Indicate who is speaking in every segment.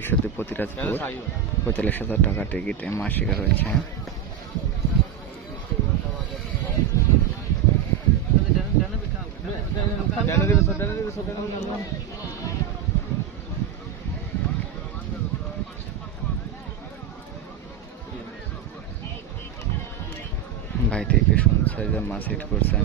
Speaker 1: ঈশ্বরদী প্রতিরাজপুর। পঁয়তাল্লিশ হাজার টাকা টিকিটে মাছ শিকার হয়েছে। ভাই থেকে সুন্দর সাইজের মাছ হিট করছেন।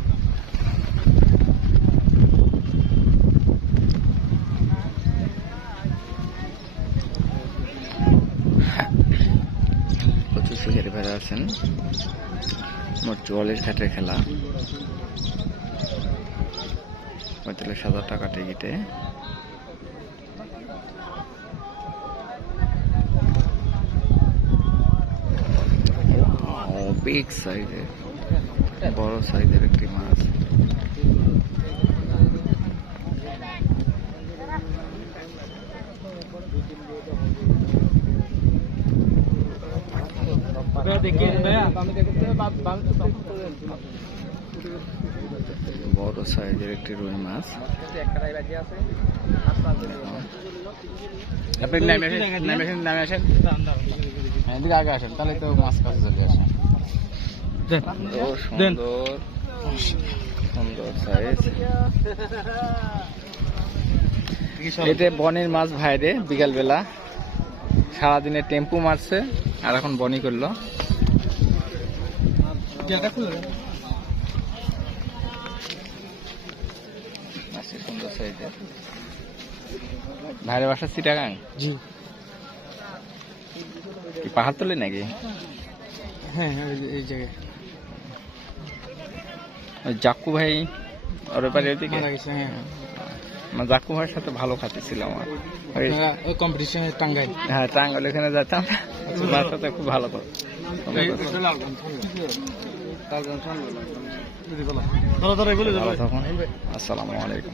Speaker 1: শিকারি ভাইরা আছেন। মোট চুয়াল্লিশ ঘাটের খেলা। পঁয়তাল্লিশ হাজার টাকা টিকিটে। বিগ সাইজের বড় সাইজের একটি মাছ
Speaker 2: দেখিয়ে বামে দেখতে বামে তো
Speaker 1: বড় সাইজের একটি রুই মাছ।
Speaker 2: আপনি নেমে আসেন নেমে আসেন আসেন। হ্যাঁ এদিকে আগে আসেন তাহলে তো মাছ কাছে চলে আসে।
Speaker 1: ও সুন্দর। সুন্দর সাইজ এটা বনের মাছ ভাইরে বিকাল বেলা সারাদিনে টেম্পু মারছে আর এখন বনি করল। সুন্দর ভাইরে বাসা চিটাগাং
Speaker 2: জি
Speaker 1: কি পাহাড় তোলে নাকি
Speaker 2: হ্যাঁ হ্যাঁ এই জায়গায়
Speaker 1: ওই ভাই ওর ব্যাপারে ওদিকে
Speaker 2: মারা গেছে হ্যাঁ
Speaker 1: আমার জাক্কু ভাইয়ের সাথে ভালো খাতে ছিল আমার ওই
Speaker 2: কম্পিটিশনে
Speaker 1: হ্যাঁ যেতাম ওনার সাথে খুব ভালো আসসালামু আলাইকুম।